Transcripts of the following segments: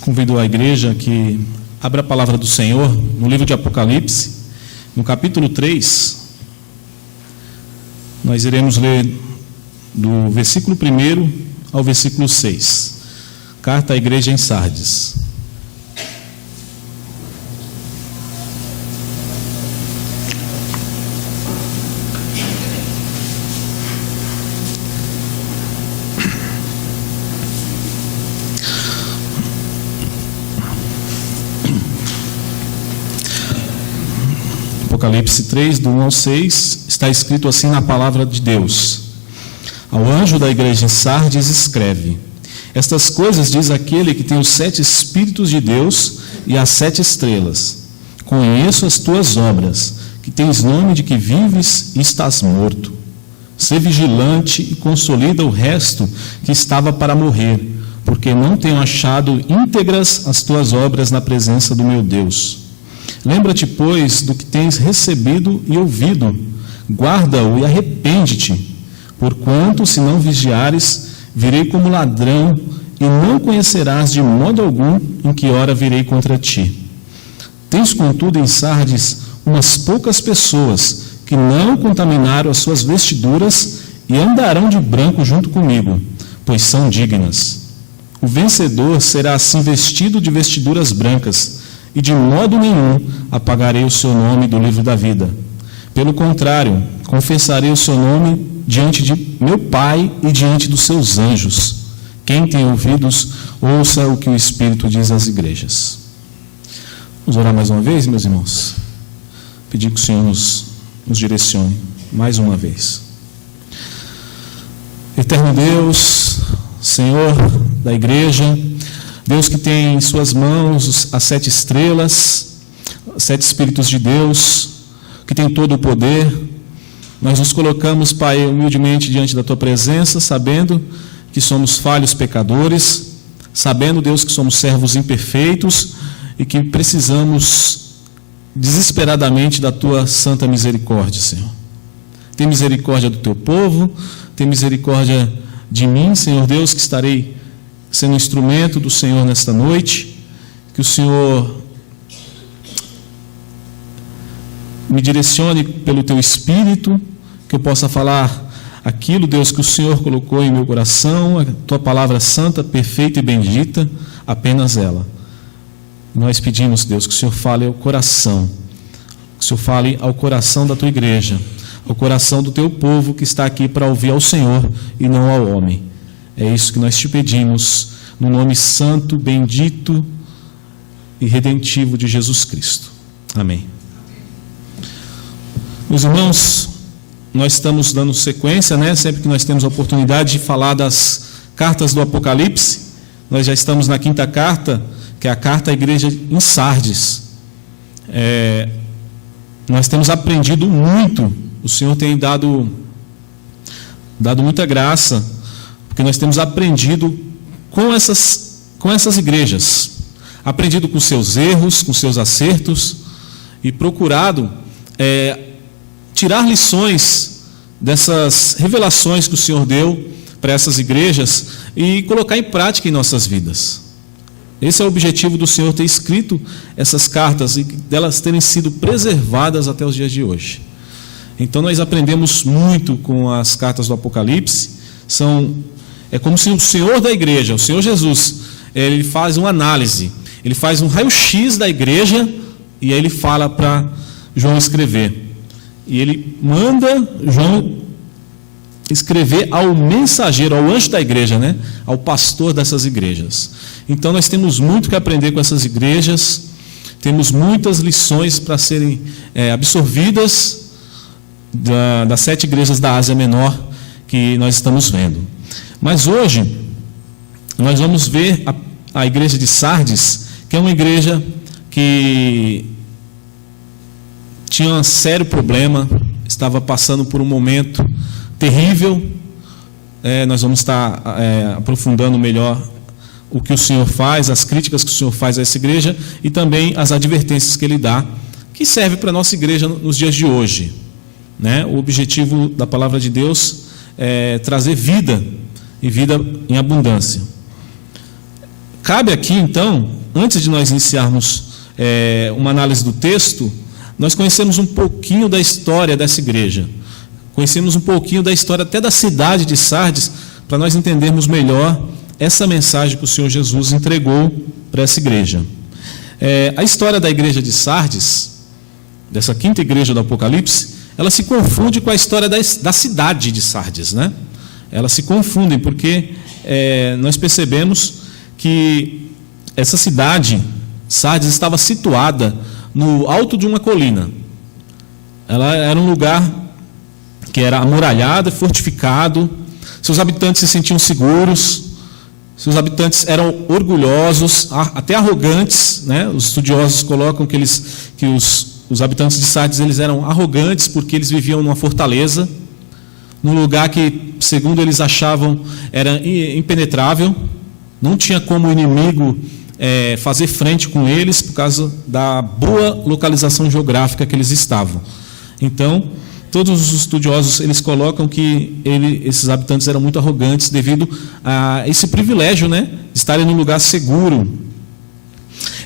Convido a igreja que abra a palavra do Senhor no livro de Apocalipse, no capítulo 3. Nós iremos ler do versículo 1 ao versículo 6. Carta à igreja em Sardes. Apocalipse 3, do 1 ao 6, está escrito assim na palavra de Deus: Ao anjo da igreja em Sardes escreve: Estas coisas diz aquele que tem os 7 Espíritos de Deus e as 7 estrelas. Conheço as tuas obras, que tens nome de que vives e estás morto. Sê vigilante e consolida o resto que estava para morrer, porque não tenho achado íntegras as tuas obras na presença do meu Deus. Lembra-te, pois, do que tens recebido e ouvido, guarda-o e arrepende-te, porquanto, se não vigiares, virei como ladrão, e não conhecerás de modo algum em que hora virei contra ti. Tens, contudo, em Sardes umas poucas pessoas que não contaminaram as suas vestiduras e andarão de branco junto comigo, pois são dignas. O vencedor será assim vestido de vestiduras brancas, e de modo nenhum apagarei o seu nome do livro da vida. Pelo contrário, confessarei o seu nome diante de meu Pai e diante dos seus anjos. Quem tem ouvidos, ouça o que o Espírito diz às igrejas. Vamos orar mais uma vez, meus irmãos? Pedir que o Senhor nos direcione mais uma vez. Eterno Deus, Senhor da igreja, Deus que tem em suas mãos as 7 estrelas, os 7 Espíritos de Deus, que tem todo o poder, nós nos colocamos, Pai, humildemente diante da Tua presença, sabendo que somos falhos pecadores, sabendo, Deus, que somos servos imperfeitos e que precisamos desesperadamente da Tua santa misericórdia, Senhor. Tem misericórdia do Teu povo, tem misericórdia de mim, Senhor Deus, que estarei sendo instrumento do Senhor nesta noite, que o Senhor me direcione pelo Teu Espírito, que eu possa falar aquilo, Deus, que o Senhor colocou em meu coração, a Tua palavra santa, perfeita e bendita, apenas ela. Nós pedimos, Deus, que o Senhor fale ao coração, que o Senhor fale ao coração da Tua igreja, ao coração do Teu povo que está aqui para ouvir ao Senhor e não ao homem. É isso que nós te pedimos, no nome santo, bendito e redentivo de Jesus Cristo. Amém. Meus irmãos, nós estamos dando sequência, sempre que nós temos a oportunidade de falar das cartas do Apocalipse. Nós já estamos na 5ª carta, que é a carta à igreja em Sardes. Nós temos aprendido muito, o Senhor tem dado muita graça, porque nós temos aprendido com essas igrejas, aprendido com seus erros, com seus acertos, e procurado tirar lições dessas revelações que o Senhor deu para essas igrejas e colocar em prática em nossas vidas. Esse é o objetivo do Senhor ter escrito essas cartas e delas terem sido preservadas até os dias de hoje. Então nós aprendemos muito com as cartas do Apocalipse. É como se o Senhor da igreja, o Senhor Jesus, ele faz uma análise, ele faz um raio-x da igreja e aí ele fala para João escrever. E ele manda João escrever ao mensageiro, ao anjo da igreja, ao pastor dessas igrejas. Então nós temos muito que aprender com essas igrejas, temos muitas lições para serem absorvidas das 7 igrejas da Ásia Menor que nós estamos vendo. Mas hoje, nós vamos ver a igreja de Sardes, que é uma igreja que tinha um sério problema, estava passando por um momento terrível. Nós vamos estar aprofundando melhor o que o Senhor faz, as críticas que o Senhor faz a essa igreja e também as advertências que Ele dá, que serve para a nossa igreja nos dias de hoje. O objetivo da palavra de Deus é trazer vida, e vida em abundância. Cabe aqui, então, antes de nós iniciarmos uma análise do texto, nós conhecemos um pouquinho da história dessa igreja. Conhecemos um pouquinho da história até da cidade de Sardes, para nós entendermos melhor essa mensagem que o Senhor Jesus entregou para essa igreja. A história da igreja de Sardes, dessa quinta igreja do Apocalipse, ela se confunde com a história da cidade de Sardes, né? Elas se confundem porque nós percebemos que essa cidade, Sardes, estava situada no alto de uma colina. Ela era um lugar que era amuralhado e fortificado, seus habitantes se sentiam seguros, seus habitantes eram orgulhosos, até arrogantes, né? Os estudiosos colocam que os habitantes de Sardes eles eram arrogantes porque eles viviam numa fortaleza, num lugar que, segundo eles achavam, era impenetrável, não tinha como o inimigo fazer frente com eles por causa da boa localização geográfica que eles estavam. Então, todos os estudiosos eles colocam que esses habitantes eram muito arrogantes devido a esse privilégio, né, de estarem num lugar seguro.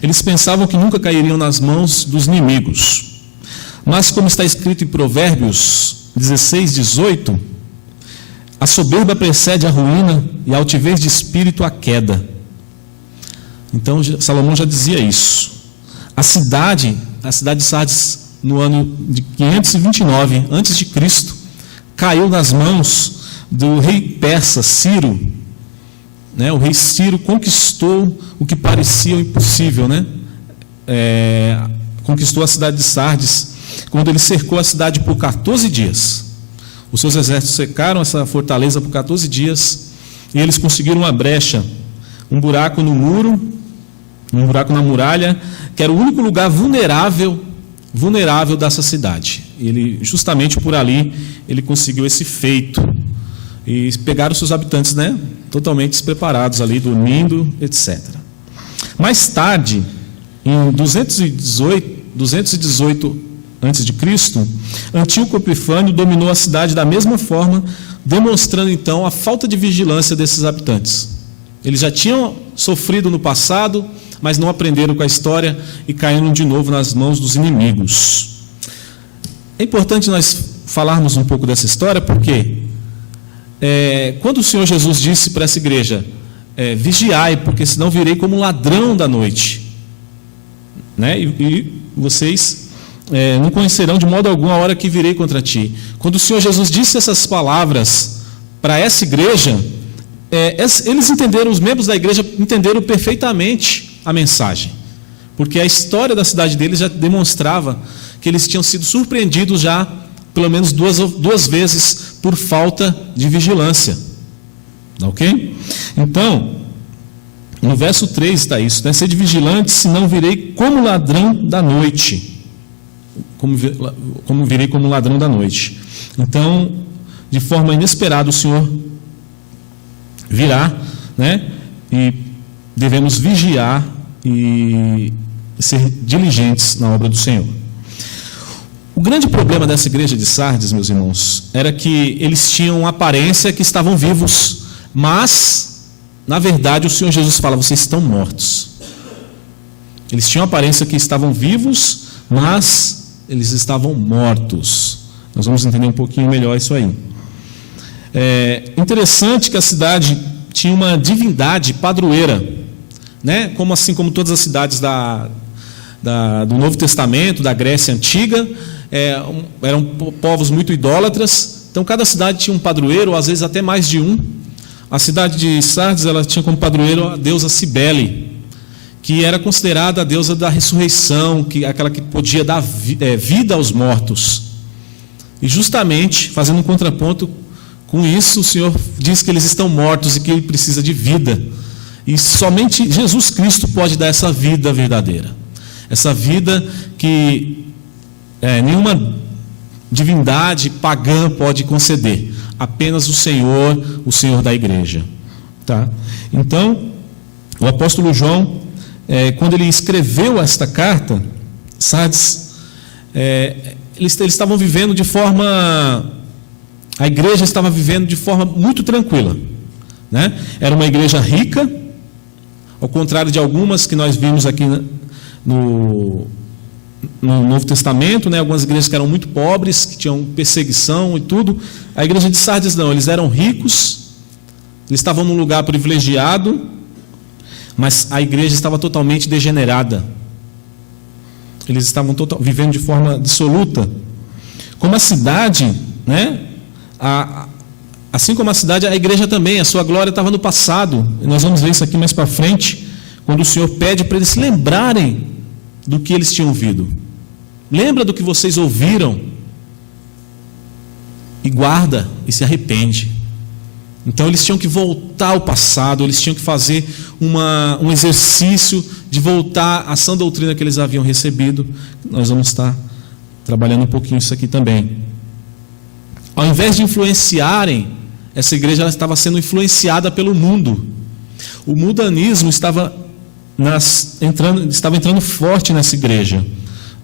Eles pensavam que nunca cairiam nas mãos dos inimigos. Mas, como está escrito em Provérbios 16, 18, a soberba precede a ruína e a altivez de espírito a queda. Então, Salomão já dizia isso. A cidade de Sardes, no ano de 529 a.C., caiu nas mãos do rei persa Ciro. Né? O rei Ciro conquistou o que parecia impossível, né? Conquistou a cidade de Sardes, quando ele cercou a cidade por 14 dias. Os seus exércitos cercaram essa fortaleza por 14 dias, e eles conseguiram uma brecha, um buraco no muro, um buraco na muralha, que era o único lugar vulnerável dessa cidade. Ele, justamente por ali, ele conseguiu esse feito. E pegaram seus habitantes, né, totalmente despreparados ali, dormindo, etc. Mais tarde, em 218 a.C., Antíoco Epifânio dominou a cidade da mesma forma, demonstrando então a falta de vigilância desses habitantes. Eles já tinham sofrido no passado, mas não aprenderam com a história e caíram de novo nas mãos dos inimigos. É importante nós falarmos um pouco dessa história, porque quando o Senhor Jesus disse para essa igreja, vigiai, porque senão virei como ladrão da noite, né? E vocês não conhecerão de modo algum a hora que virei contra ti. Quando o Senhor Jesus disse essas palavras para essa igreja, eles entenderam, os membros da igreja entenderam perfeitamente a mensagem, porque a história da cidade deles já demonstrava que eles tinham sido surpreendidos já pelo menos duas vezes por falta de vigilância. Ok? Então, no verso 3 está isso, né? Sede vigilantes, senão virei como ladrão da noite. Como virei como ladrão da noite. Então, de forma inesperada, o Senhor virá, né? E devemos vigiar e ser diligentes na obra do Senhor. O grande problema dessa igreja de Sardes, meus irmãos, era que eles tinham aparência que estavam vivos, mas, na verdade, o Senhor Jesus fala, vocês estão mortos. Eles tinham aparência que estavam vivos, mas eles estavam mortos. Nós vamos entender um pouquinho melhor isso aí. É interessante que a cidade tinha uma divindade padroeira, né? Assim como todas as cidades do Novo Testamento, da Grécia Antiga, eram povos muito idólatras. Então cada cidade tinha um padroeiro, ou às vezes até mais de um. A cidade de Sardes, ela tinha como padroeiro a deusa Cibele, que era considerada a deusa da ressurreição, aquela que podia dar vida aos mortos. E justamente, fazendo um contraponto com isso, o Senhor diz que eles estão mortos e que ele precisa de vida. E somente Jesus Cristo pode dar essa vida verdadeira. Essa vida que nenhuma divindade pagã pode conceder. Apenas o Senhor da igreja. Tá? Então, o apóstolo João, quando ele escreveu esta carta, Sardes, eles estavam vivendo de forma... A igreja estava vivendo de forma muito tranquila, né? Era uma igreja rica, Ao contrário de algumas que nós vimos aqui no Novo Testamento, né? Algumas igrejas que eram muito pobres, que tinham perseguição e tudo. A igreja de Sardes não, eles eram ricos, eles estavam num lugar privilegiado, mas a igreja estava totalmente degenerada. Eles estavam vivendo de forma dissoluta. Como a cidade, né? Assim como a cidade, a igreja também, a sua glória estava no passado. E nós vamos ver isso aqui mais para frente, quando o Senhor pede para eles se lembrarem do que eles tinham ouvido. Lembra do que vocês ouviram e guarda e se arrepende. Então eles tinham que voltar ao passado, eles tinham que fazer um exercício de voltar à sã doutrina que eles haviam recebido. Nós vamos estar trabalhando um pouquinho isso aqui também. Ao invés de influenciarem, essa igreja ela estava sendo influenciada pelo mundo. O mundanismo estava entrando forte nessa igreja.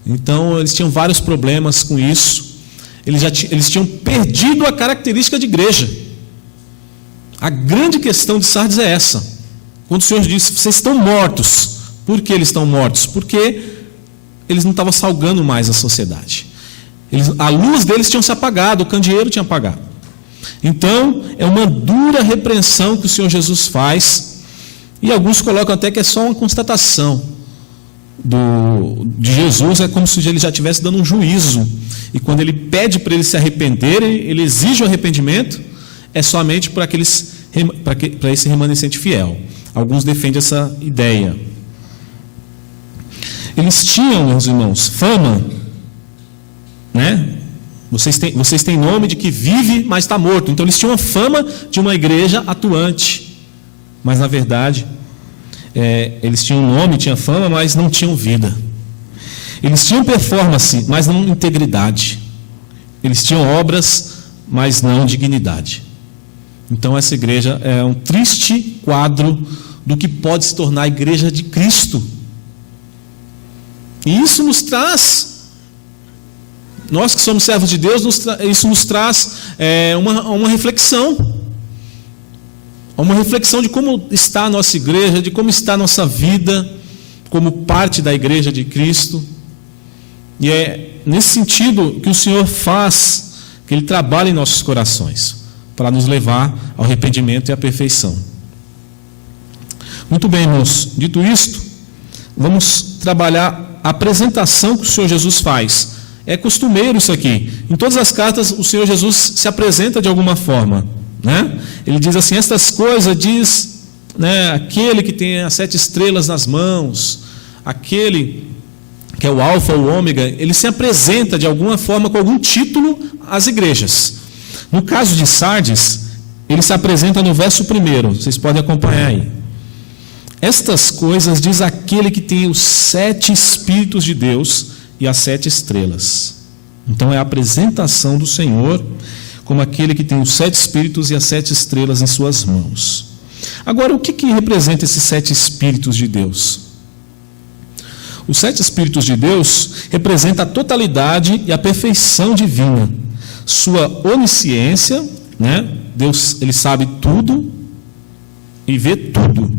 Então eles tinham vários problemas com isso. Eles tinham perdido a característica de igreja. A grande questão de Sardes é essa. Quando o Senhor disse, vocês estão mortos. Por que eles estão mortos? Porque eles não estavam salgando mais a sociedade. A luz deles tinha se apagado, o candeeiro tinha apagado. Então é uma dura repreensão que o Senhor Jesus faz. E alguns colocam até que é só uma constatação de Jesus, é como se ele já estivesse dando um juízo. E quando ele pede para eles se arrependerem, ele exige o arrependimento, é somente para esse remanescente fiel. Alguns defendem essa ideia. Eles tinham, meus irmãos, fama, né? Vocês têm nome de que vive, mas está morto. Então eles tinham a fama de uma igreja atuante. Mas na verdade, eles tinham nome, tinham fama, mas não tinham vida. Eles tinham performance, mas não integridade. Eles tinham obras, mas não dignidade. Então essa igreja é um triste quadro do que pode se tornar a igreja de Cristo. E isso nos traz, nós que somos servos de Deus, isso nos traz uma reflexão. Uma reflexão de como está a nossa igreja, de como está a nossa vida, como parte da igreja de Cristo. E é nesse sentido que o Senhor faz, que Ele trabalha em nossos corações, para nos levar ao arrependimento e à perfeição. Muito bem, irmãos, dito isto, vamos trabalhar a apresentação que o Senhor Jesus faz. É costumeiro isso aqui. Em todas as cartas, o Senhor Jesus se apresenta de alguma forma. Né? Ele diz assim, estas coisas diz, né, aquele que tem as 7 estrelas nas mãos, aquele que é o alfa, o ômega, ele se apresenta de alguma forma com algum título às igrejas. No caso de Sardes, ele se apresenta no verso 1, vocês podem acompanhar aí. Estas coisas diz aquele que tem os 7 Espíritos de Deus e as 7 estrelas. Então é a apresentação do Senhor como aquele que tem os 7 Espíritos e as 7 estrelas em suas mãos. Agora, o que representa esses 7 Espíritos de Deus? Os 7 Espíritos de Deus representam a totalidade e a perfeição divina. Sua onisciência, né? Deus, Ele sabe tudo e vê tudo.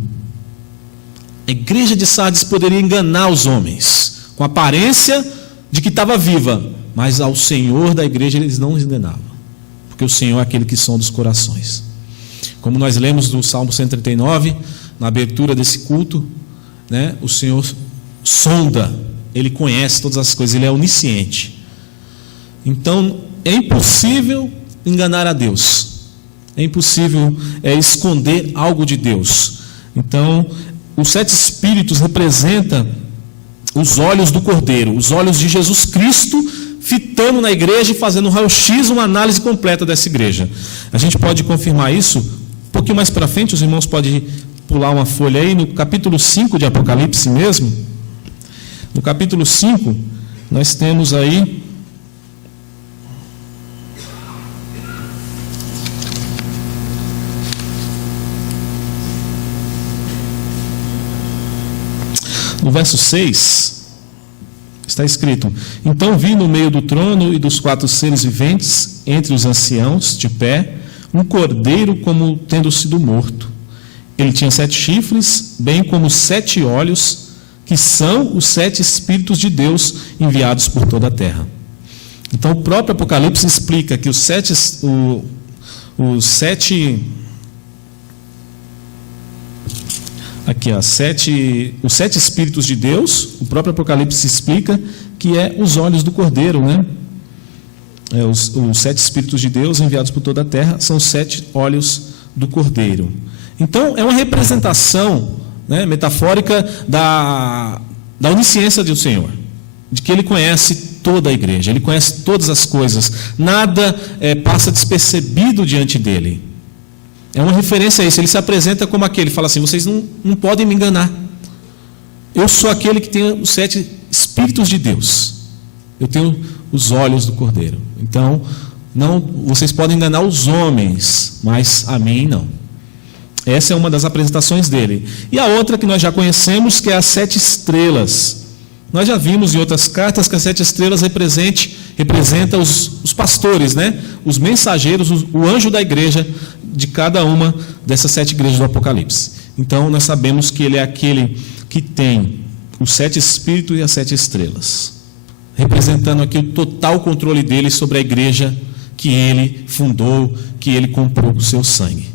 A igreja de Sardes poderia enganar os homens, com a aparência de que estava viva, mas ao Senhor da igreja eles não enganavam. Porque o Senhor é aquele que sonda os corações. Como nós lemos no Salmo 139, na abertura desse culto, né, o Senhor sonda, Ele conhece todas as coisas, Ele é onisciente. Então, é impossível enganar a Deus. É impossível esconder algo de Deus. Então, os 7 Espíritos representam os olhos do Cordeiro, os olhos de Jesus Cristo, fitando na igreja e fazendo um raio-x, uma análise completa dessa igreja. A gente pode confirmar isso um pouquinho mais para frente, os irmãos podem pular uma folha aí, no capítulo 5 de Apocalipse mesmo. No capítulo 5, nós temos aí no verso 6, está escrito: então vi no meio do trono e dos 4 seres viventes, entre os anciãos, de pé, um cordeiro como tendo sido morto. ele tinha 7 chifres, bem como 7 olhos, que são os 7 Espíritos de Deus enviados por toda a terra. Então, o próprio Apocalipse explica que os sete Espíritos de Deus, o próprio Apocalipse explica que é os olhos do Cordeiro, né? Os 7 Espíritos de Deus enviados por toda a terra são os 7 olhos do Cordeiro. Então, é uma representação, né, metafórica da onisciência do Senhor, de que Ele conhece toda a igreja, Ele conhece todas as coisas, nada passa despercebido diante dEle. É uma referência a isso. Ele se apresenta como aquele, fala assim: vocês não podem me enganar, eu sou aquele que tem os 7 Espíritos de Deus, eu tenho os olhos do Cordeiro. Então, não, vocês podem enganar os homens, mas a mim não. Essa é uma das apresentações dele. E a outra que nós já conhecemos, que é as 7 estrelas. Nós já vimos em outras cartas que as 7 estrelas representa os pastores, né? Os mensageiros, o anjo da igreja de cada uma dessas 7 igrejas do Apocalipse. Então, nós sabemos que ele é aquele que tem os 7 espíritos e as 7 estrelas, representando aqui o total controle dele sobre a igreja que ele fundou, que ele comprou com o seu sangue.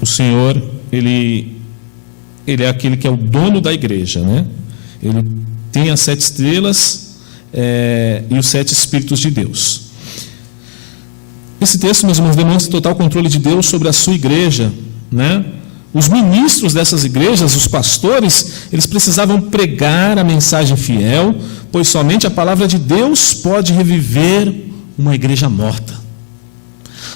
O Senhor, Ele é aquele que é o dono da igreja, né? Ele tem as 7 estrelas e os 7 Espíritos de Deus. Esse texto, meus irmãos, demonstra o total controle de Deus sobre a sua igreja, né? Os ministros dessas igrejas, os pastores, eles precisavam pregar a mensagem fiel, pois somente a palavra de Deus pode reviver uma igreja morta.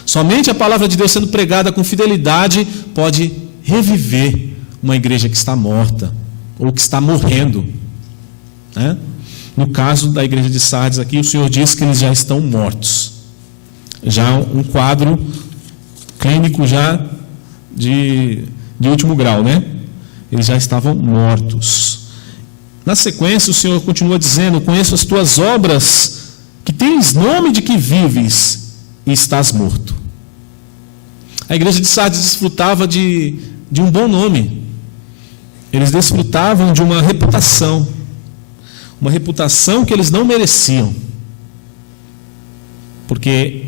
Somente a palavra de Deus sendo pregada com fidelidade pode reviver uma igreja que está morta ou que está morrendo, né? No caso da igreja de Sardes aqui, o Senhor diz que eles já estão mortos. Já um quadro clínico já de último grau, né? Eles já estavam mortos. Na sequência, o Senhor continua dizendo: conheço as tuas obras, que tens nome de que vives e estás morto. A igreja de Sardes desfrutava de um bom nome. Eles desfrutavam de uma reputação que eles não mereciam. Porque,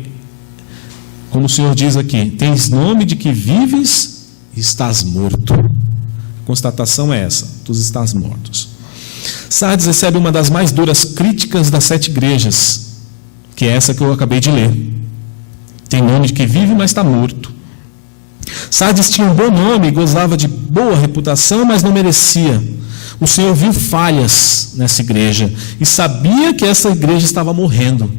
como o Senhor diz aqui, tens nome de que vives e estás morto. A constatação é essa: tu estás mortos. Sardes recebe uma das mais duras críticas das 7 igrejas, que é essa que eu acabei de ler. Tem nome de que vive, mas está morto. Sardes tinha um bom nome, gozava de boa reputação, mas não merecia. O Senhor viu falhas nessa igreja e sabia que essa igreja estava morrendo.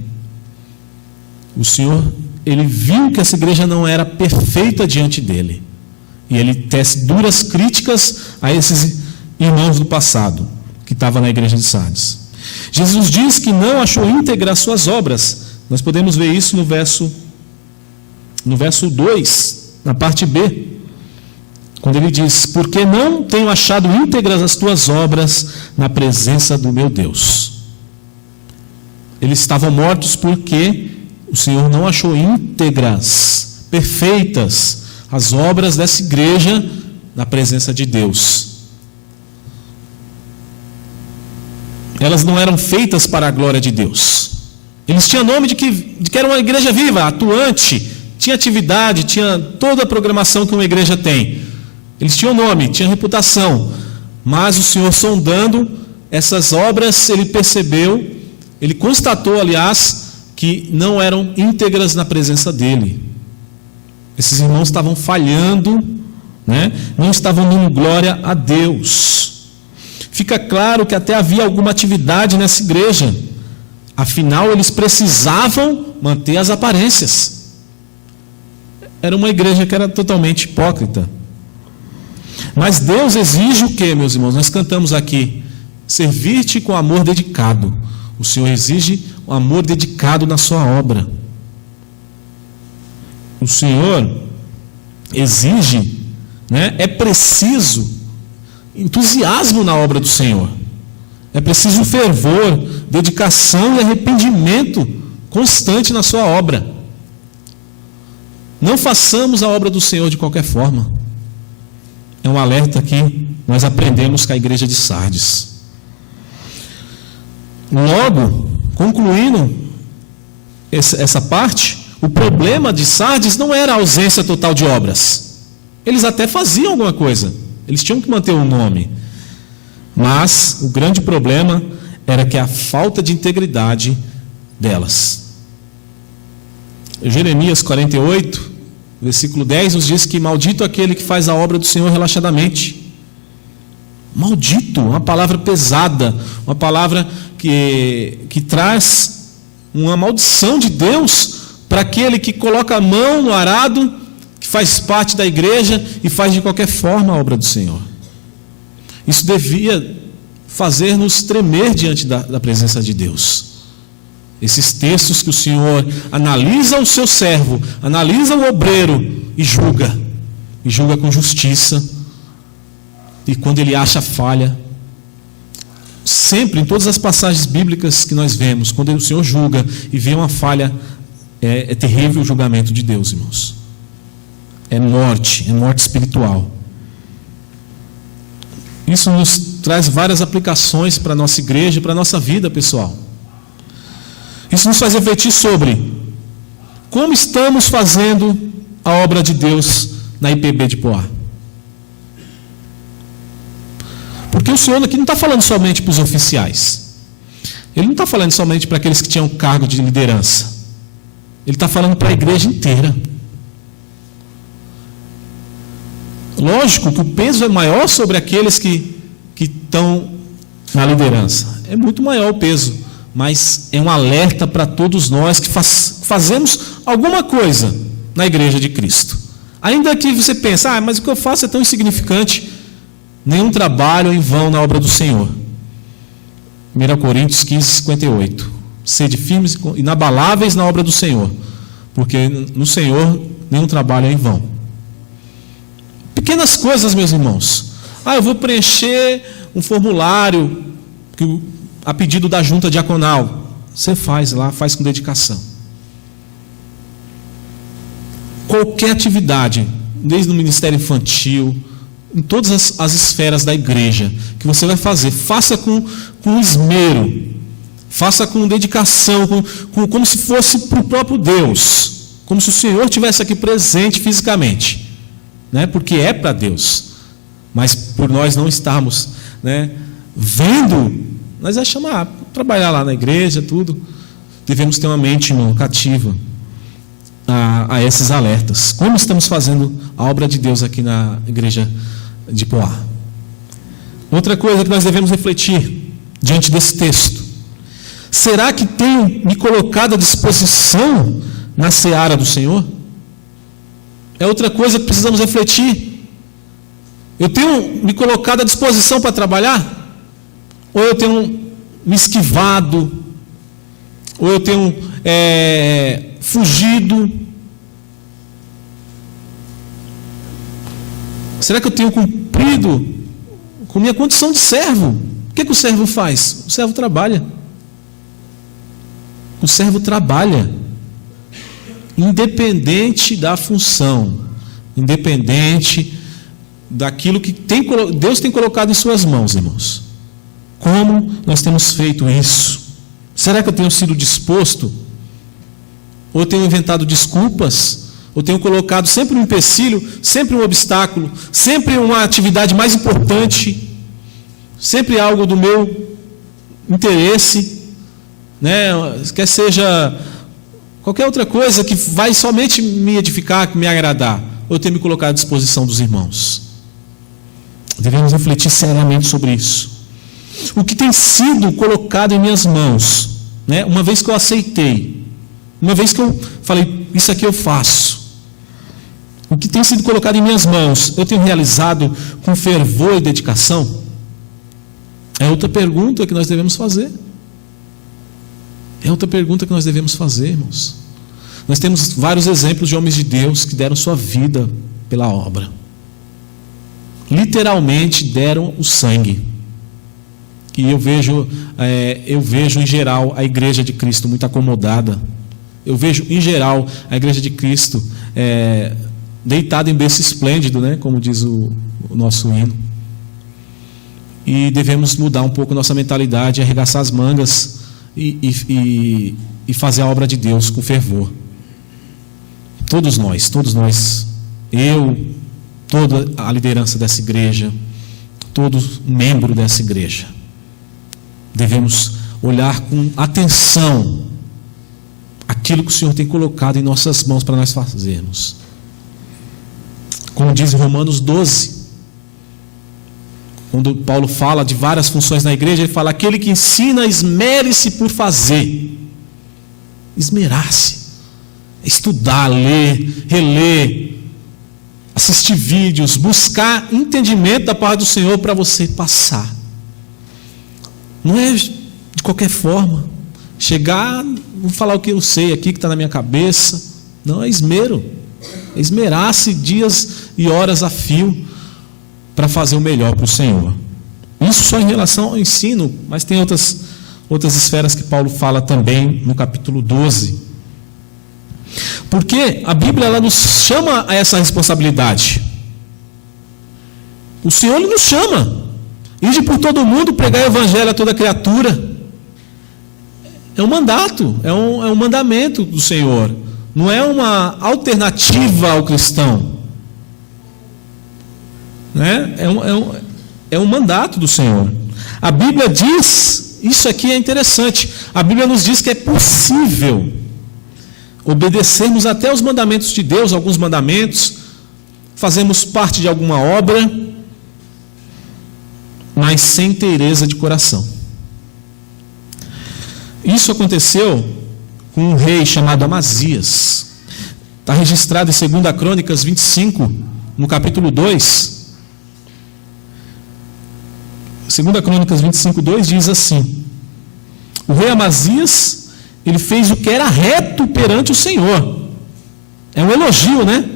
O Senhor, ele viu que essa igreja não era perfeita diante dele. E ele tece duras críticas a esses irmãos do passado, que estavam na igreja de Sardes. Jesus diz que não achou íntegra as suas obras. Nós podemos ver isso no verso 2, na parte B, quando ele diz: porque não tenho achado íntegras as tuas obras na presença do meu Deus. Eles estavam mortos porque o Senhor não achou íntegras, perfeitas, as obras dessa igreja na presença de Deus. Elas não eram feitas para a glória de Deus. Eles tinham nome de que era uma igreja viva, atuante, tinha atividade, tinha toda a programação que uma igreja tem. Eles tinham nome, tinham reputação, mas o Senhor, sondando essas obras, ele percebeu, ele constatou, aliás, que não eram íntegras na presença dele. Esses irmãos estavam falhando, né? Não estavam dando glória a Deus. Fica claro que até havia alguma atividade nessa igreja, afinal eles precisavam manter as aparências. Era uma igreja que era totalmente hipócrita. Mas Deus exige o quê, meus irmãos? Nós cantamos aqui: servir-te com amor dedicado. O Senhor exige um amor dedicado na sua obra. O Senhor exige, né? É preciso entusiasmo na obra do Senhor. É preciso fervor, dedicação e arrependimento constante na sua obra. Não façamos a obra do Senhor de qualquer forma. É um alerta que nós aprendemos com a igreja de Sardes. Logo, concluindo essa parte, o problema de Sardes não era a ausência total de obras. Eles até faziam alguma coisa, eles tinham que manter o nome. Mas o grande problema era que a falta de integridade delas. Jeremias 48, versículo 10 nos diz que maldito aquele que faz a obra do Senhor relaxadamente. Maldito, uma palavra pesada, uma palavra que traz uma maldição de Deus para aquele que coloca a mão no arado, que faz parte da igreja e faz de qualquer forma a obra do Senhor. Isso devia fazer-nos tremer diante da presença de Deus. Esses textos que o Senhor analisa o seu servo, analisa o obreiro e julga com justiça. E quando ele acha falha, sempre, em todas as passagens bíblicas que nós vemos, quando o Senhor julga e vê uma falha, é terrível o julgamento de Deus, irmãos. É morte espiritual. Isso nos traz várias aplicações para a nossa igreja, para a nossa vida pessoal. Isso nos faz refletir sobre como estamos fazendo a obra de Deus na IPB de Poá. Porque o Senhor aqui não está falando somente para os oficiais. Ele não está falando somente para aqueles que tinham cargo de liderança. Ele está falando para a igreja inteira. Lógico que o peso é maior sobre aqueles que estão na liderança. É muito maior o peso. Mas é um alerta para todos nós que fazemos alguma coisa na igreja de Cristo. Ainda que você pense, mas o que eu faço é tão insignificante. Nenhum trabalho em vão na obra do Senhor. 1 Coríntios 15, 58. Sede firmes e inabaláveis na obra do Senhor, porque no Senhor nenhum trabalho é em vão. Pequenas coisas, meus irmãos. Eu vou preencher um formulário a pedido da junta diaconal. Você faz lá, faz com dedicação. Qualquer atividade, desde o ministério infantil, em todas as esferas da igreja, que você vai fazer, faça com esmero, faça com dedicação, como se fosse para o próprio Deus, como se o Senhor estivesse aqui presente fisicamente, né? Porque é para Deus, mas por nós não estarmos, né, vendo, nós vamos chamar, trabalhar lá na igreja, tudo, devemos ter uma mente, irmão, cativa a esses alertas. Como estamos fazendo a obra de Deus aqui na igreja de Poá? Outra coisa que nós devemos refletir diante desse texto: será que tenho me colocado à disposição na seara do Senhor? É outra coisa que precisamos refletir. Eu tenho me colocado à disposição para trabalhar? Ou eu tenho me esquivado? Ou eu tenho fugido? Será que eu tenho cumprido com minha condição de servo? O que o servo faz? O servo trabalha. O servo trabalha, independente da função, independente daquilo que Deus tem colocado em suas mãos, irmãos. Como nós temos feito isso? Será que eu tenho sido disposto? Ou eu tenho inventado desculpas? Ou tenho colocado sempre um empecilho, sempre um obstáculo, sempre uma atividade mais importante, sempre algo do meu interesse, né? Quer seja qualquer outra coisa que vai somente me edificar, me agradar? Ou eu tenho me colocado à disposição dos irmãos? Devemos refletir seriamente sobre isso. O que tem sido colocado em minhas mãos, né? Uma vez que eu aceitei, uma vez que eu falei, isso aqui eu faço, o que tem sido colocado em minhas mãos, eu tenho realizado com fervor e dedicação? É outra pergunta que nós devemos fazer. É outra pergunta que nós devemos fazer, irmãos. Nós temos vários exemplos de homens de Deus que deram sua vida pela obra. Literalmente deram o sangue. E eu vejo em geral a igreja de Cristo muito acomodada. Eu vejo em geral a igreja de Cristo deitado em berço esplêndido, né? Como diz o nosso hino. E devemos mudar um pouco nossa mentalidade, arregaçar as mangas e fazer a obra de Deus com fervor. Todos nós, eu, toda a liderança dessa igreja, todo membro dessa igreja, devemos olhar com atenção aquilo que o Senhor tem colocado em nossas mãos para nós fazermos. Como diz em Romanos 12, quando Paulo fala de várias funções na igreja, ele fala: aquele que ensina, esmere-se por fazer. Esmerar-se, estudar, ler, reler, assistir vídeos, buscar entendimento da palavra do Senhor para você passar. Não é de qualquer forma, chegar, vou falar o que eu sei aqui, que está na minha cabeça. Não, é esmero, é esmerar-se dias e horas a fio para fazer o melhor para o Senhor. Isso só em relação ao ensino, mas tem outras esferas que Paulo fala também no capítulo 12. Porque a Bíblia ela nos chama a essa responsabilidade. O Senhor nos chama. Ide por todo mundo, pregar o evangelho a toda criatura. É um mandato, é um mandamento do Senhor. Não é uma alternativa ao cristão. Né? É um mandato do Senhor. A Bíblia diz, isso aqui é interessante, a Bíblia nos diz que é possível obedecermos até os mandamentos de Deus, alguns mandamentos, fazemos parte de alguma obra, mas sem inteireza de coração. Isso aconteceu com um rei chamado Amazias. Está registrado em 2 Crônicas 25, no capítulo 2. 2 Crônicas 25, 2 diz assim: o rei Amazias, ele fez o que era reto perante o Senhor. É um elogio, né?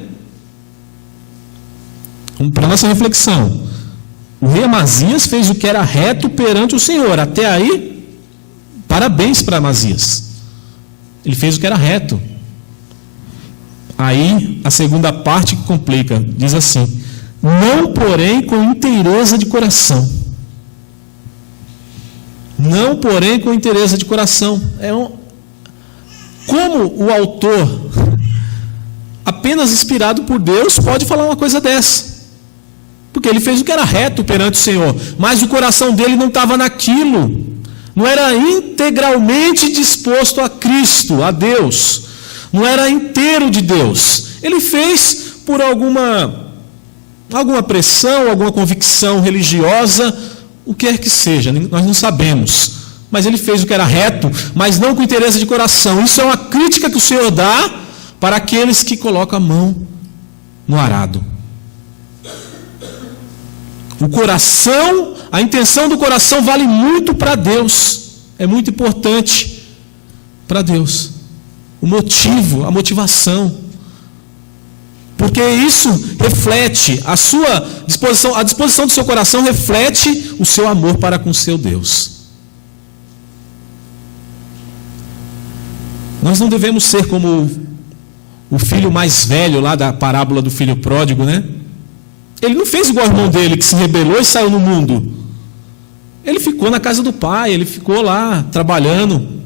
Para nossa reflexão. O rei Amazias fez o que era reto perante o Senhor. Até aí, parabéns para Amazias. Ele fez o que era reto. Aí, a segunda parte que complica, diz assim: não, porém, com inteireza de coração. Não, porém, com inteireza de coração. Como o autor, apenas inspirado por Deus, pode falar uma coisa dessa? Porque ele fez o que era reto perante o Senhor, mas o coração dele não estava naquilo, não era integralmente disposto a Cristo, a Deus, não era inteiro de Deus. Ele fez por alguma pressão, alguma convicção religiosa, o que quer que seja, nós não sabemos, mas ele fez o que era reto, mas não com interesse de coração. Isso é uma crítica que o Senhor dá para aqueles que colocam a mão no arado. O coração, a intenção do coração vale muito para Deus, é muito importante para Deus. O motivo, a motivação, porque isso reflete a sua disposição, a disposição do seu coração reflete o seu amor para com o seu Deus. Nós não devemos ser como o filho mais velho lá da parábola do filho pródigo, né? Ele não fez igual ao irmão dele que se rebelou e saiu no mundo. Ele ficou na casa do pai, ele ficou lá trabalhando.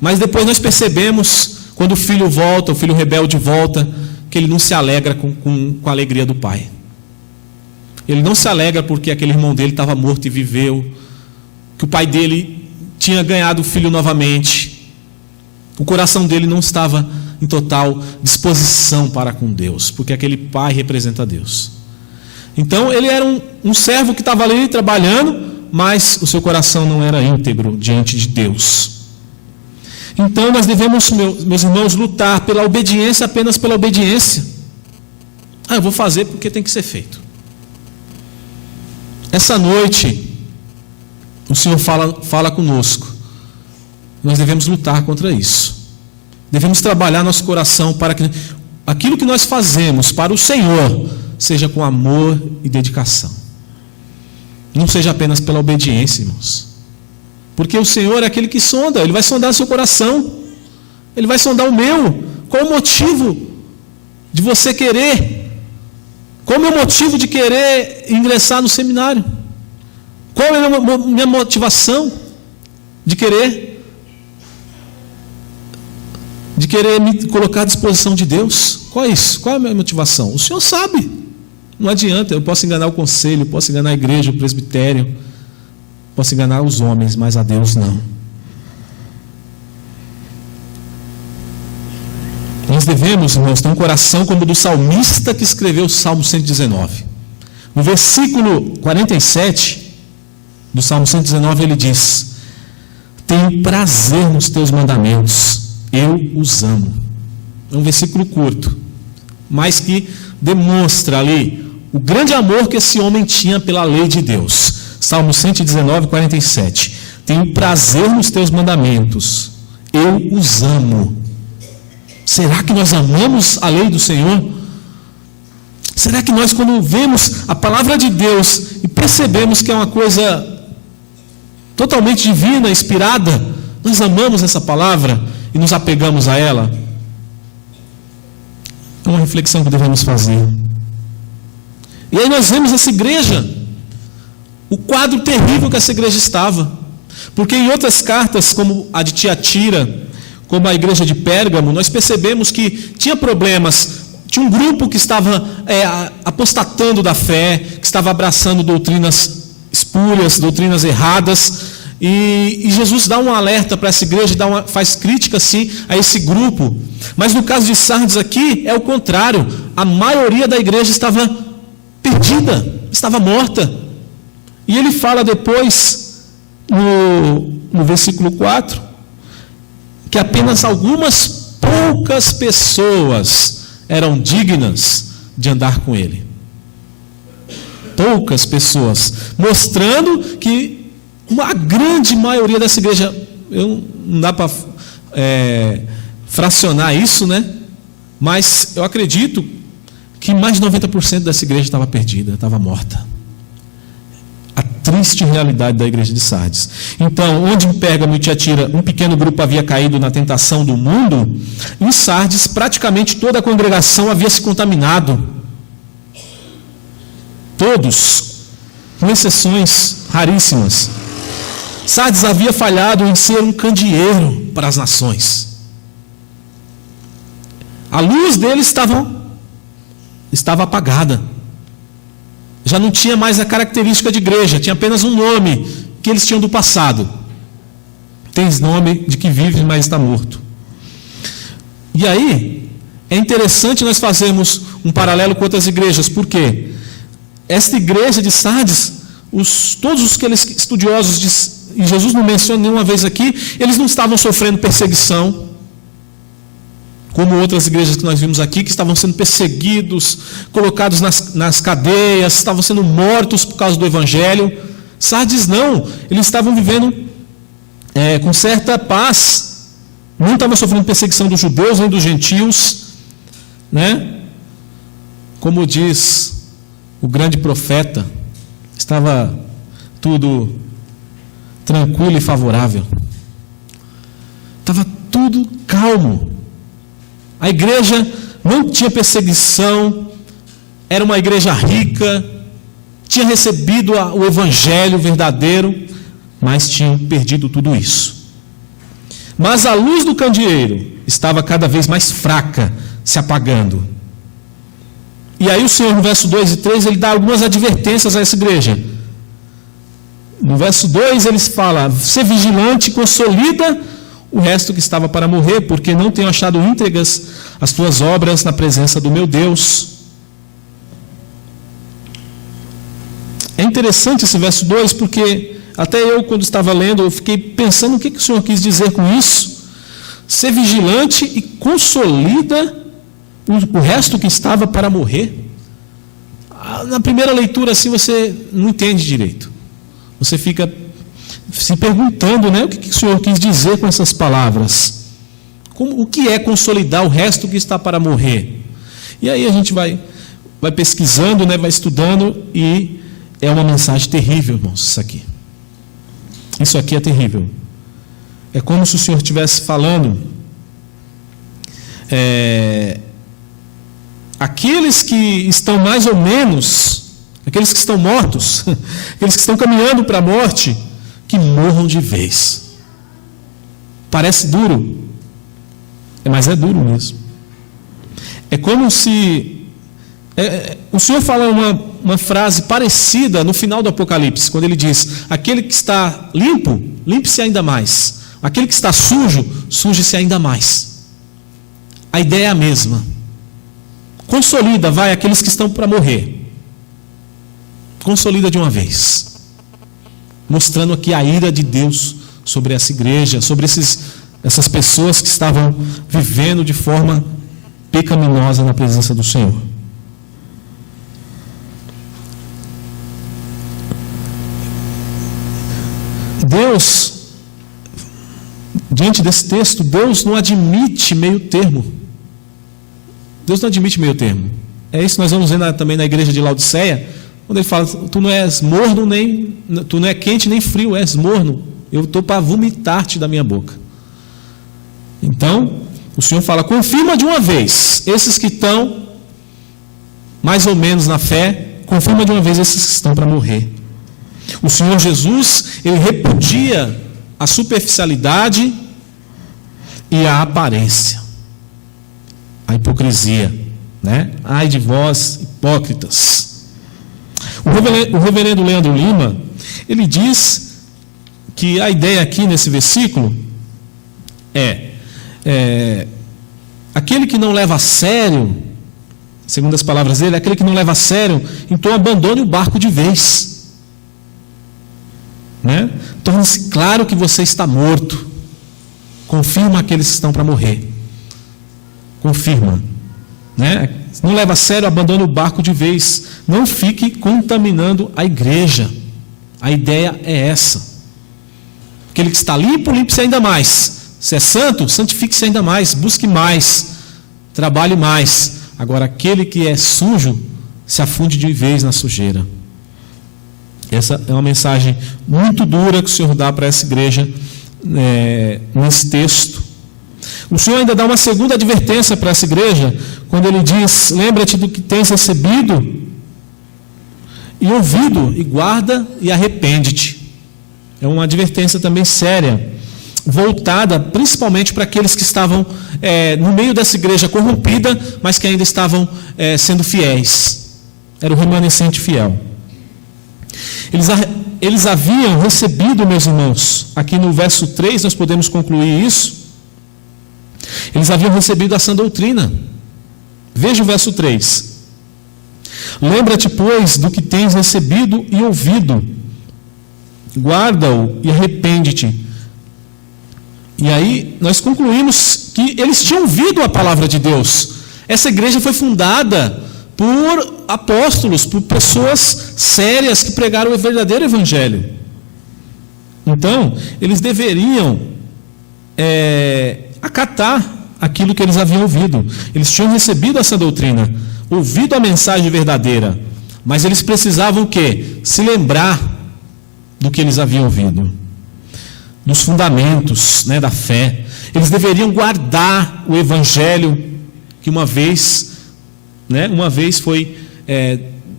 Mas depois nós percebemos, quando o filho volta, o filho rebelde volta, que ele não se alegra com a alegria do pai. Ele não se alegra porque aquele irmão dele estava morto e viveu, que o pai dele tinha ganhado o filho novamente. O coração dele não estava em total disposição para com Deus, porque aquele pai representa Deus. Então ele era um servo que estava ali trabalhando, mas o seu coração não era íntegro diante de Deus. Então nós devemos, meus irmãos, lutar pela obediência, apenas pela obediência. Eu vou fazer porque tem que ser feito. Essa noite o Senhor fala conosco. Nós devemos lutar contra isso. Devemos trabalhar nosso coração para que aquilo que nós fazemos para o Senhor seja com amor e dedicação. Não seja apenas pela obediência, irmãos. Porque o Senhor é aquele que sonda, Ele vai sondar seu coração, Ele vai sondar o meu. Qual o motivo de você querer. Qual é o meu motivo de querer ingressar no seminário? Qual é a minha motivação de querer me colocar à disposição de Deus? Qual é isso? Qual é a minha motivação? O Senhor sabe. Não adianta, eu posso enganar o conselho, posso enganar a igreja, o presbitério, posso enganar os homens, mas a Deus não. Nós devemos, irmãos, ter um coração como o do salmista que escreveu o Salmo 119. No versículo 47 do Salmo 119 ele diz: tenho prazer nos teus mandamentos, eu os amo. É um versículo curto, mas que demonstra ali o grande amor que esse homem tinha pela lei de Deus. Salmo 119, 47. Tenho prazer nos teus mandamentos, eu os amo. Será que nós amamos a lei do Senhor? Será que nós, quando vemos a palavra de Deus e percebemos que é uma coisa totalmente divina, inspirada, nós amamos essa palavra e nos apegamos a ela? É uma reflexão que devemos fazer. E aí nós vemos essa igreja, o quadro terrível que essa igreja estava. Porque em outras cartas, como a de Tiatira, como a igreja de Pérgamo, nós percebemos que tinha problemas. Tinha um grupo que estava apostatando da fé, que estava abraçando doutrinas espúrias, doutrinas erradas. E Jesus dá um alerta para essa igreja, faz crítica sim a esse grupo. Mas no caso de Sardes aqui é o contrário. A maioria da igreja estava perdida, estava morta. E ele fala depois, no versículo 4, que apenas algumas poucas pessoas eram dignas de andar com ele. Poucas pessoas, mostrando que uma grande maioria dessa igreja, não dá para fracionar isso, né? Mas eu acredito que mais de 90% dessa igreja estava perdida, estava morta. A triste realidade da igreja de Sardes. Então, onde em Pérgamo e Tiatira um pequeno grupo havia caído na tentação do mundo, em Sardes praticamente toda a congregação havia se contaminado. Todos, com exceções raríssimas. Sardes havia falhado em ser um candeeiro para as nações. A luz deles estava apagada. Já não tinha mais a característica de igreja, tinha apenas um nome que eles tinham do passado. Tens nome de que vive, mas está morto. E aí, é interessante nós fazermos um paralelo com outras igrejas, porque esta igreja de Sardes, todos aqueles estudiosos, e Jesus não menciona nenhuma vez aqui, eles não estavam sofrendo perseguição, como outras igrejas que nós vimos aqui, que estavam sendo perseguidos, colocados nas cadeias, estavam sendo mortos por causa do Evangelho. Sardes não, eles estavam vivendo com certa paz, não estavam sofrendo perseguição dos judeus nem dos gentios, né? Como diz o grande profeta, estava tudo tranquilo e favorável, estava tudo calmo. A igreja não tinha perseguição, era uma igreja rica, tinha recebido o evangelho verdadeiro, mas tinham perdido tudo isso. Mas a luz do candeeiro estava cada vez mais fraca, se apagando. E aí o Senhor, no verso 2 e 3, ele dá algumas advertências a essa igreja. No verso 2 ele fala: ser vigilante, consolida o resto que estava para morrer, porque não tenho achado íntegras as tuas obras na presença do meu Deus. É interessante esse verso 2, porque até eu, quando estava lendo, eu fiquei pensando o que o Senhor quis dizer com isso. Ser vigilante e consolida o resto que estava para morrer. Na primeira leitura assim você não entende direito. Você fica se perguntando, né, o que o Senhor quis dizer com essas palavras. O que é consolidar o resto que está para morrer? E aí a gente vai pesquisando, né, vai estudando, e é uma mensagem terrível, irmãos, isso aqui. Isso aqui é terrível. É como se o Senhor estivesse falando aqueles que estão mais ou menos, aqueles que estão mortos, aqueles que estão caminhando para a morte, que morram de vez. Parece duro, mas é duro mesmo. É como se... o Senhor fala uma frase parecida no final do Apocalipse, quando ele diz: aquele que está limpo, limpe-se ainda mais. Aquele que está sujo, suje-se ainda mais. A ideia é a mesma. Consolida, vai, aqueles que estão para morrer. Consolida de uma vez. Mostrando aqui a ira de Deus sobre essa igreja, sobre essas pessoas que estavam vivendo de forma pecaminosa na presença do Senhor. Deus, diante desse texto, Deus não admite meio termo. Deus não admite meio termo. É isso que nós vamos ver também na igreja de Laodiceia, quando ele fala: tu não és morno, tu não é quente nem frio, és morno. Eu estou para vomitar-te da minha boca. Então, o Senhor fala: confirma de uma vez esses que estão mais ou menos na fé, confirma de uma vez esses que estão para morrer. O Senhor Jesus, ele repudia a superficialidade e a aparência, a hipocrisia, né? Ai de vós, hipócritas. O reverendo Leandro Lima, ele diz que a ideia aqui nesse versículo é aquele que não leva a sério, segundo as palavras dele, aquele que não leva a sério, então abandone o barco de vez. Né? Torne-se claro que você está morto. Confirma aqueles que estão para morrer. Confirma. Né? Não leva a sério, abandone o barco de vez. Não fique contaminando a igreja. A ideia é essa. Aquele que está limpo, limpe-se ainda mais. Se é santo, santifique-se ainda mais. Busque mais. Trabalhe mais. Agora, aquele que é sujo, se afunde de vez na sujeira. Essa é uma mensagem muito dura que o Senhor dá para essa igreja nesse texto. O Senhor ainda dá uma segunda advertência para essa igreja, quando ele diz: lembra-te do que tens recebido e ouvido, e guarda e arrepende-te. É uma advertência também séria, voltada principalmente para aqueles que estavam no meio dessa igreja corrompida, mas que ainda estavam sendo fiéis. Era o remanescente fiel. Eles haviam recebido, meus irmãos, aqui no verso 3 nós podemos concluir isso. Eles haviam recebido a sã doutrina. Veja o verso 3. Lembra-te, pois, do que tens recebido e ouvido. Guarda-o e arrepende-te. E aí nós concluímos que eles tinham ouvido a palavra de Deus. Essa igreja foi fundada por apóstolos, por pessoas sérias que pregaram o verdadeiro evangelho. Então, eles deveriam acatar aquilo que eles haviam ouvido. Eles tinham recebido essa doutrina, ouvido a mensagem verdadeira, mas eles precisavam o quê? Se lembrar do que eles haviam ouvido, dos fundamentos, né, da fé. Eles deveriam guardar o evangelho que uma vez foi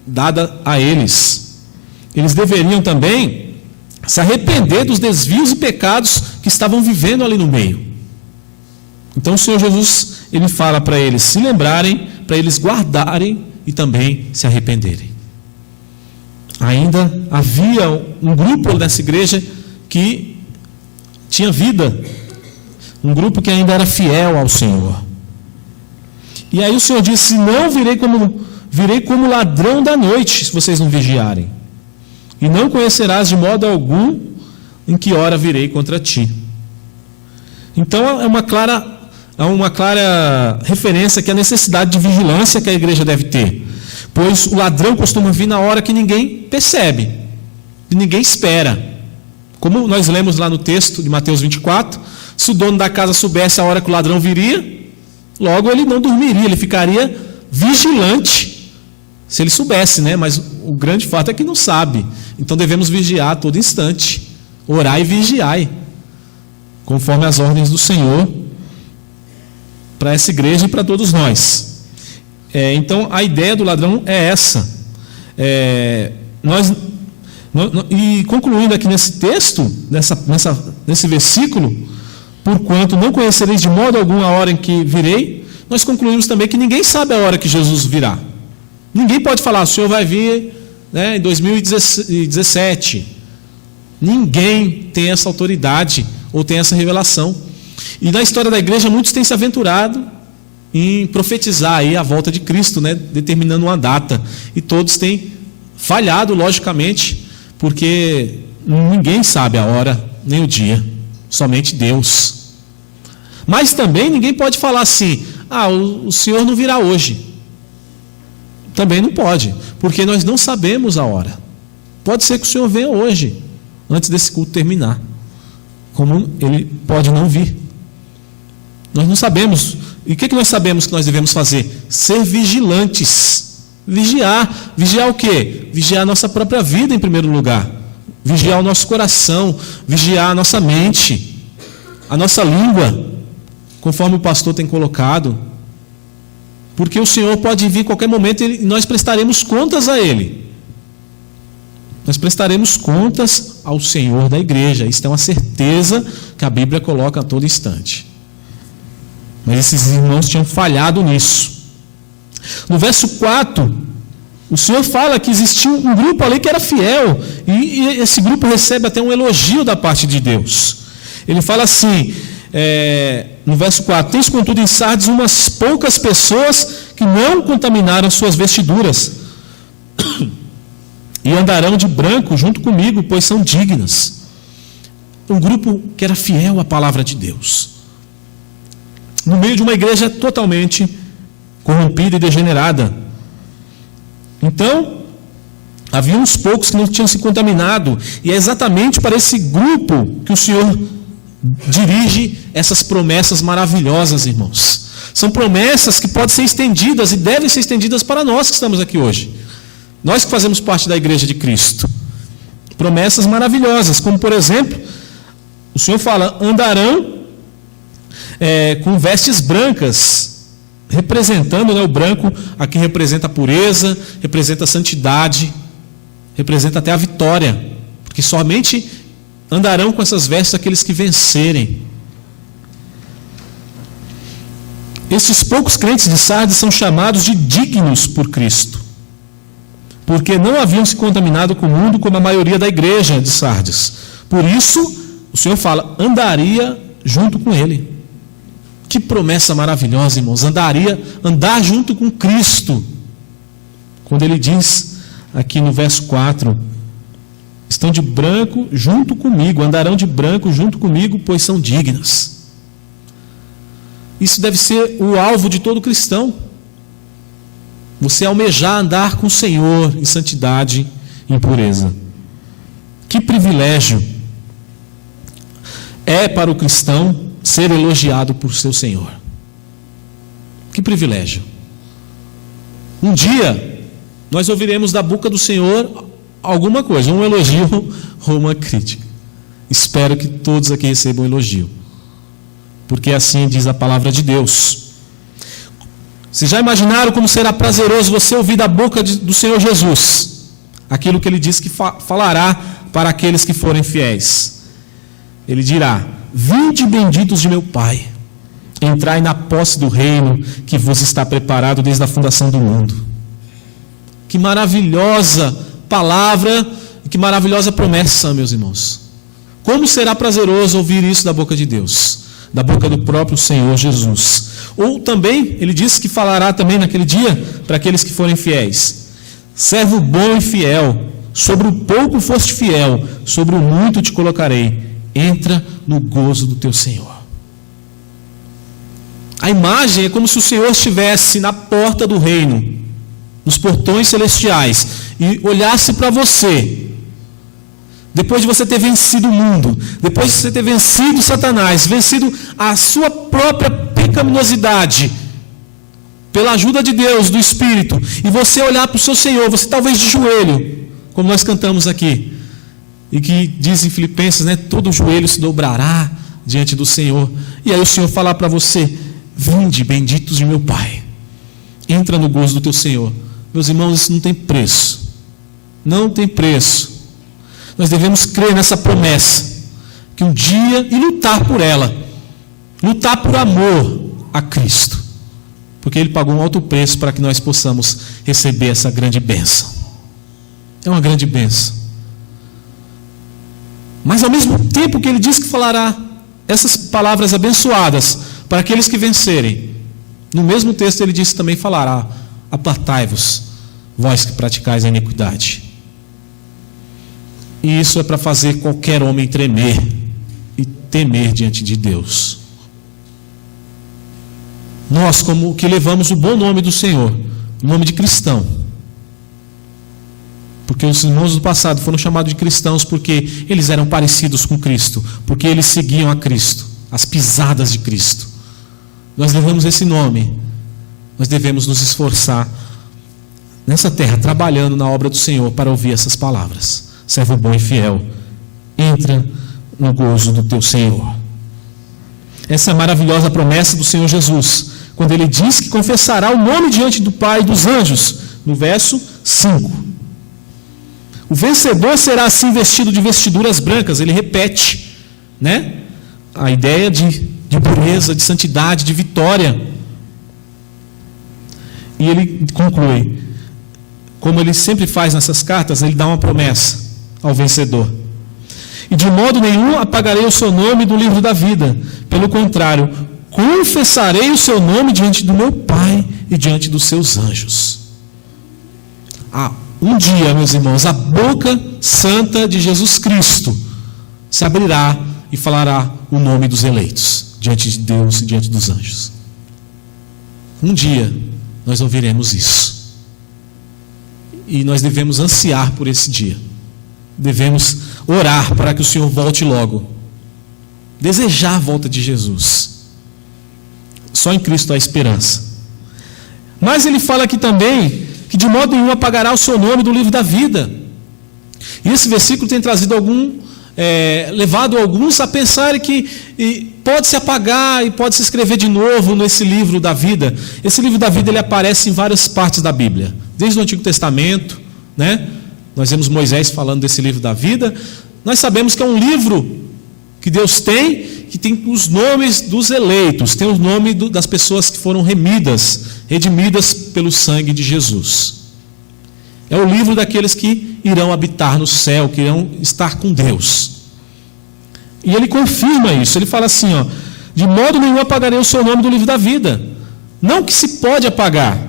dada a eles. Eles deveriam também se arrepender dos desvios e pecados que estavam vivendo ali no meio. Então o Senhor Jesus, ele fala para eles se lembrarem, para eles guardarem e também se arrependerem. Ainda havia um grupo nessa igreja que tinha vida, um grupo que ainda era fiel ao Senhor. E aí o Senhor disse: não virei como ladrão da noite, se vocês não vigiarem. E não conhecerás de modo algum em que hora virei contra ti. Então é uma clara referência que a necessidade de vigilância que a igreja deve ter. Pois o ladrão costuma vir na hora que ninguém percebe, que ninguém espera. Como nós lemos lá no texto de Mateus 24, se o dono da casa soubesse a hora que o ladrão viria, logo ele não dormiria, ele ficaria vigilante, se ele soubesse, né? Mas o grande fato é que não sabe. Então devemos vigiar a todo instante, orar e vigiar, conforme as ordens do Senhor, para essa igreja e para todos nós. Então, a ideia do ladrão é essa. E concluindo aqui nesse texto, nesse versículo, porquanto não conhecereis de modo algum a hora em que virei, nós concluímos também que ninguém sabe a hora que Jesus virá. Ninguém pode falar, o Senhor vai vir, em 2017. Ninguém tem essa autoridade ou tem essa revelação. E na história da igreja, muitos têm se aventurado em profetizar aí a volta de Cristo, determinando uma data. E todos têm falhado, logicamente, porque ninguém sabe a hora nem o dia, somente Deus. Mas também ninguém pode falar assim, o Senhor não virá hoje. Também não pode, porque nós não sabemos a hora. Pode ser que o Senhor venha hoje, antes desse culto terminar, como ele pode não vir. Nós não sabemos. E o que nós sabemos que nós devemos fazer? Ser vigilantes. Vigiar. Vigiar o quê? Vigiar a nossa própria vida em primeiro lugar. Vigiar o nosso coração. Vigiar a nossa mente. A nossa língua. Conforme o pastor tem colocado. Porque o Senhor pode vir a qualquer momento e nós prestaremos contas a Ele. Nós prestaremos contas ao Senhor da igreja. Isso é uma certeza que a Bíblia coloca a todo instante. Mas esses irmãos tinham falhado nisso. No verso 4, o Senhor fala que existia um grupo ali que era fiel. E esse grupo recebe até um elogio da parte de Deus. Ele fala assim, no verso 4, tens contudo em Sardes umas poucas pessoas que não contaminaram suas vestiduras. E andarão de branco junto comigo, pois são dignas. Um grupo que era fiel à palavra de Deus. No meio de uma igreja totalmente corrompida e degenerada. Então, havia uns poucos que não tinham se contaminado. E é exatamente para esse grupo que o Senhor dirige essas promessas maravilhosas, irmãos. São promessas que podem ser estendidas e devem ser estendidas para nós que estamos aqui hoje. Nós que fazemos parte da igreja de Cristo. Promessas maravilhosas, como por exemplo, o Senhor fala, andarão com vestes brancas, representando, o branco aqui representa a pureza, representa a santidade, representa até a vitória, porque somente andarão com essas vestes aqueles que vencerem. Esses poucos crentes de Sardes são chamados de dignos por Cristo, porque não haviam se contaminado com o mundo como a maioria da igreja de Sardes. Por isso, o Senhor fala, andaria junto com Ele. Que promessa maravilhosa, irmãos. Andar junto com Cristo. Quando Ele diz aqui no verso 4, estão de branco junto comigo, andarão de branco junto comigo, pois são dignas. Isso deve ser o alvo de todo cristão. Você almejar andar com o Senhor em santidade e em pureza. Que privilégio é para o cristão ser elogiado por seu Senhor. Que privilégio. Um dia nós ouviremos da boca do Senhor alguma coisa, um elogio ou uma crítica. Espero que todos aqui recebam elogio, porque assim diz a palavra de Deus. Vocês já imaginaram como será prazeroso você ouvir da boca do Senhor Jesus aquilo que Ele diz que falará para aqueles que forem fiéis? Ele dirá, vinde benditos de meu Pai, entrai na posse do reino que vos está preparado desde a fundação do mundo. Que maravilhosa palavra e que maravilhosa promessa, meus irmãos. Como será prazeroso ouvir isso da boca de Deus, da boca do próprio Senhor Jesus. Ou também, ele diz que falará também naquele dia para aqueles que forem fiéis. Servo bom e fiel, sobre o pouco foste fiel, sobre o muito te colocarei. Entra no gozo do teu Senhor. A imagem é como se o Senhor estivesse na porta do reino, nos portões celestiais, e olhasse para você, depois de você ter vencido o mundo, depois de você ter vencido Satanás, vencido a sua própria pecaminosidade, pela ajuda de Deus, do Espírito, e você olhar para o seu Senhor, você talvez de joelho, como nós cantamos aqui, e que diz em Filipenses, todo joelho se dobrará diante do Senhor, e aí o Senhor falar para você, vinde benditos de meu Pai, Entra no gozo do teu Senhor. Meus irmãos, isso não tem preço. Não tem preço. Nós devemos crer nessa promessa, que um dia, e lutar por ela, lutar por amor a Cristo, porque Ele pagou um alto preço para que nós possamos receber essa grande bênção. É uma grande bênção. Mas ao mesmo tempo que Ele diz que falará essas palavras abençoadas para aqueles que vencerem, no mesmo texto Ele diz que também falará: apartai-vos, vós que praticais a iniquidade. E isso é para fazer qualquer homem tremer e temer diante de Deus. Nós, como que levamos o bom nome do Senhor, o nome de cristão, porque os irmãos do passado foram chamados de cristãos porque eles eram parecidos com Cristo, porque eles seguiam a Cristo, as pisadas de Cristo. Nós levamos esse nome. Nós devemos nos esforçar nessa terra, trabalhando na obra do Senhor, para ouvir essas palavras: servo bom e fiel, entra no gozo do teu Senhor. Essa é a maravilhosa promessa do Senhor Jesus, quando Ele diz que confessará o nome diante do Pai e dos anjos, no verso 5. O vencedor será assim vestido de vestiduras brancas. Ele repete, né, a ideia de pureza, de santidade, de vitória. E ele conclui, como ele sempre faz nessas cartas, ele dá uma promessa ao vencedor: e de modo nenhum apagarei o seu nome do livro da vida, pelo contrário, confessarei o seu nome diante do meu Pai e diante dos seus anjos. Um dia, meus irmãos, a boca santa de Jesus Cristo se abrirá e falará o nome dos eleitos diante de Deus e diante dos anjos. Um dia nós ouviremos isso. E nós devemos ansiar por esse dia. Devemos orar para que o Senhor volte logo. Desejar a volta de Jesus. Só em Cristo há esperança. Mas ele fala aqui também que de modo nenhum apagará o seu nome do livro da vida. E esse versículo tem trazido levado alguns a pensarem que pode se apagar e pode se escrever de novo nesse livro da vida. Esse livro da vida ele aparece em várias partes da Bíblia, desde o Antigo Testamento, né? Nós vemos Moisés falando desse livro da vida. Nós sabemos que é um livro que Deus tem, que tem os nomes dos eleitos, tem o nome das pessoas que foram redimidas pelo sangue de Jesus. É o livro daqueles que irão habitar no céu, que irão estar com Deus. E ele confirma isso, ele fala assim, de modo nenhum apagarei o seu nome do livro da vida. Não que se pode apagar,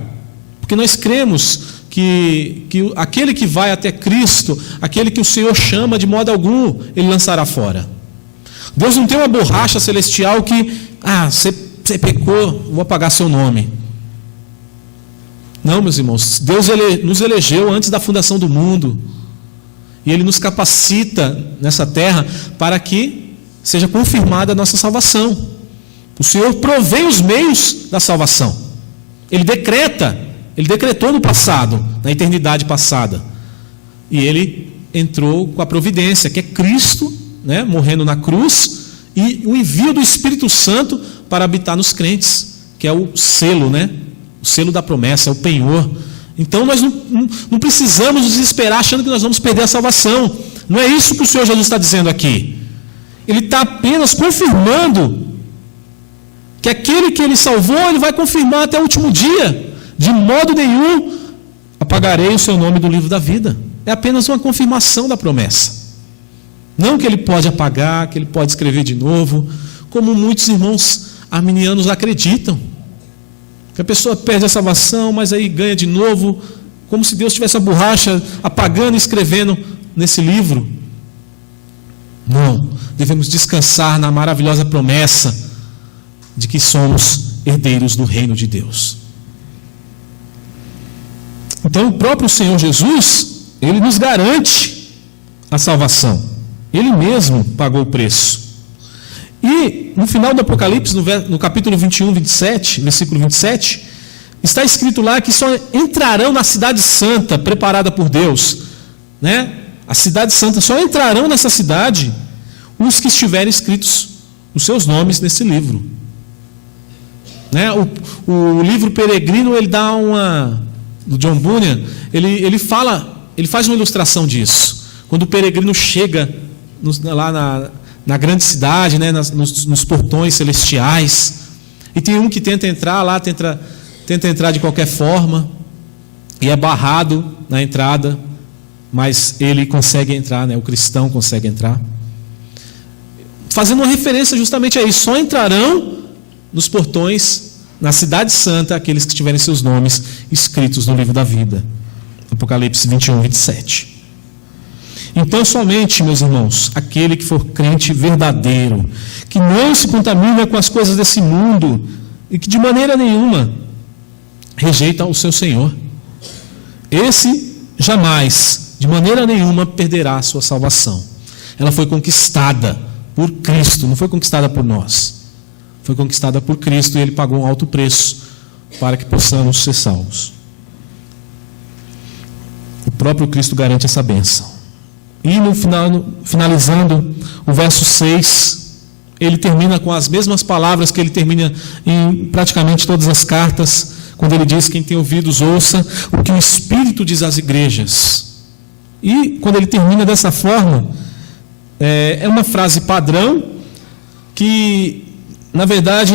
porque nós cremos que aquele que vai até Cristo, aquele que o Senhor chama, de modo algum Ele lançará fora. Deus não tem uma borracha celestial que, você pecou, vou apagar seu nome. Não, meus irmãos, Deus nos elegeu antes da fundação do mundo. E Ele nos capacita nessa terra para que seja confirmada a nossa salvação. O Senhor provém os meios da salvação. Ele decretou no passado, na eternidade passada. E Ele entrou com a providência, que é Cristo, né, morrendo na cruz, e o envio do Espírito Santo para habitar nos crentes, que é o selo, né? O selo da promessa, é o penhor. Então nós não precisamos nos desesperar achando que nós vamos perder a salvação. Não é isso que o Senhor Jesus está dizendo aqui. Ele está apenas confirmando que aquele que Ele salvou, Ele vai confirmar até o último dia. De modo nenhum apagarei o seu nome do livro da vida. É apenas uma confirmação da promessa. Não que Ele pode apagar, que Ele pode escrever de novo, como muitos irmãos arminianos acreditam. Que a pessoa perde a salvação, mas aí ganha de novo, como se Deus tivesse a borracha apagando e escrevendo nesse livro. Não, devemos descansar na maravilhosa promessa de que somos herdeiros do reino de Deus. Então o próprio Senhor Jesus, Ele nos garante a salvação. Ele mesmo pagou o preço. E no final do Apocalipse, no capítulo 21, 27, versículo 27, está escrito lá que só entrarão na cidade santa, preparada por Deus, né? A cidade santa, só entrarão nessa cidade os que estiverem escritos os seus nomes nesse livro. Né? O livro Peregrino, ele dá do John Bunyan, ele faz uma ilustração disso. Quando o peregrino chega lá na grande cidade, né? nos portões celestiais, e tem um que tenta entrar lá, tenta entrar de qualquer forma, e é barrado na entrada, mas ele consegue entrar, né? O cristão consegue entrar. Fazendo uma referência justamente a isso: só entrarão nos portões, na cidade santa, aqueles que tiverem seus nomes escritos no livro da vida. Apocalipse 21, 27. Então, somente, meus irmãos, aquele que for crente verdadeiro, que não se contamina com as coisas desse mundo e que de maneira nenhuma rejeita o seu Senhor, esse jamais, de maneira nenhuma, perderá a sua salvação. Ela foi conquistada por Cristo, não foi conquistada por nós. Foi conquistada por Cristo e Ele pagou um alto preço para que possamos ser salvos. O próprio Cristo garante essa bênção. E no final, finalizando o verso 6, ele termina com as mesmas palavras que ele termina em praticamente todas as cartas, quando ele diz: quem tem ouvidos ouça o que o Espírito diz às igrejas. E quando ele termina dessa forma, é uma frase padrão que, na verdade,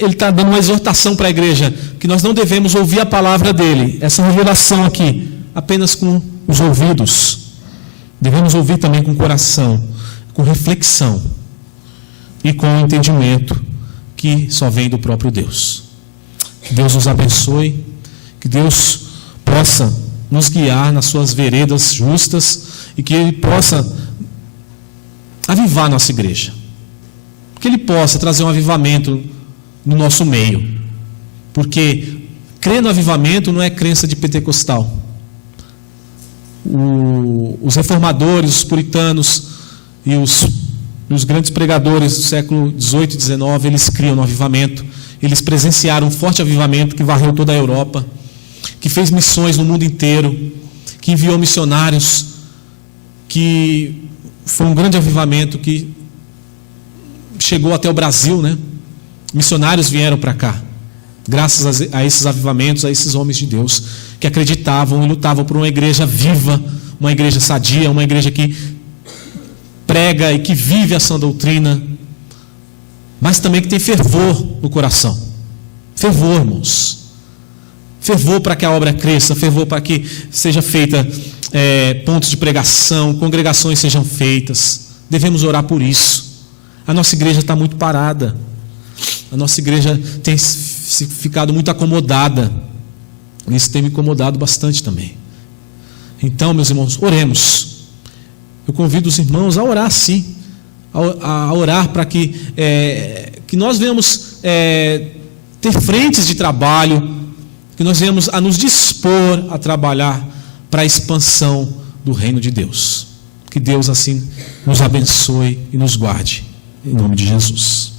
ele está dando uma exortação para a igreja, que nós não devemos ouvir a palavra dele, essa revelação aqui, apenas com os ouvidos. Devemos ouvir também com o coração, com reflexão e com o entendimento que só vem do próprio Deus. Que Deus nos abençoe, que Deus possa nos guiar nas suas veredas justas e que Ele possa avivar a nossa igreja. Que Ele possa trazer um avivamento no nosso meio. Porque crer no avivamento não é crença de pentecostal. Os reformadores, os puritanos e os grandes pregadores do século XVIII e XIX, eles criam no avivamento. Eles presenciaram um forte avivamento que varreu toda a Europa, que fez missões no mundo inteiro, que enviou missionários, que foi um grande avivamento que chegou até o Brasil, né? Missionários vieram para cá, graças a esses avivamentos, a esses homens de Deus, que acreditavam e lutavam por uma igreja viva, uma igreja sadia, uma igreja que prega e que vive a sã doutrina, mas também que tem fervor no coração. Fervor, irmãos. Fervor para que a obra cresça, fervor para que seja feita pontos de pregação, congregações sejam feitas. Devemos orar por isso. A nossa igreja está muito parada. A nossa igreja tem ficado muito acomodada. Isso tem me incomodado bastante também. Então, meus irmãos, oremos. Eu convido os irmãos a orar sim, a orar para que nós venhamos ter frentes de trabalho, que nós venhamos a nos dispor a trabalhar para a expansão do reino de Deus. Que Deus assim nos abençoe e nos guarde, em nome de Jesus.